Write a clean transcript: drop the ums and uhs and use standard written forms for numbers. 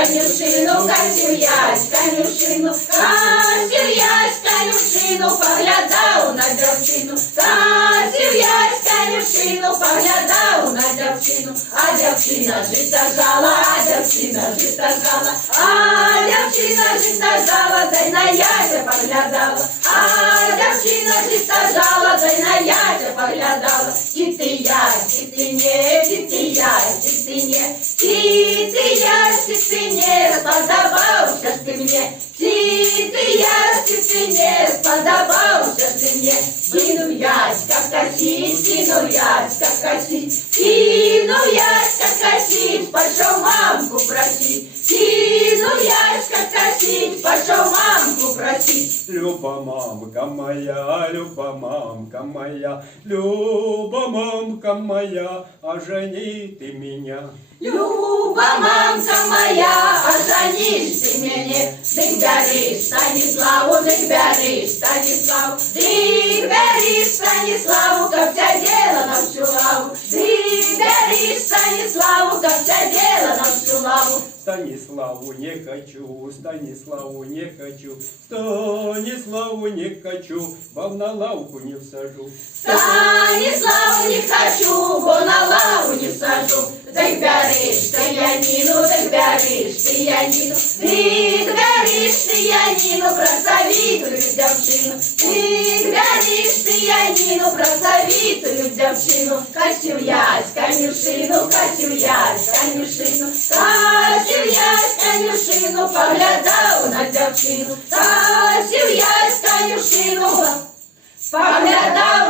конюшину, катів ясь, конюшину, катів ясь, конюшину, поглядав на дівчину, катів ясь, конюшину, поглядав на дівчину, а дівчина жита жала, а дівчина жита жала, а дівчина жита жала, дай на яйця поглядала, а дівчина жита жала, дай на яйця поглядала, діти ясь, діти не, діти ясь, діти не, діти ясь, діти не, сподобався ти мені, діти ясь, діти не, сподобався ти мені, кинув ясь, как косить, кинув ясь, как косить, кинув ясь, как косить, пошел мамку просить, кинув ясь, как косить, пошел мамку просить. Люба мамка моя, Люба мамка моя, Люба мамка моя, ожени ты меня. Люба мамка моя, оженишь ты меня, ты горишь, Станиславу, ты горишь, Станиславу, ты горишь, Станиславу, как вся дело на всю лаву, ты горишь, Станиславу, как вся дело на всю лаву. Станиславу не хочу, Станиславу не хочу, Станиславу не хочу, бо на лавку не всажу. Станиславу не хочу, бо на лаву не всажу. Ты горишь, ты Янину, ты горишь, ты Янину, ты горишь, ты Янину, працовитую девчину, ты горишь, ты Янину, працовитую девчину. Катів ясь, конюшину, катів ясь, конюшину, катів ясь, конюшину, поглядав на девчину, катів ясь, конюшину, поглядав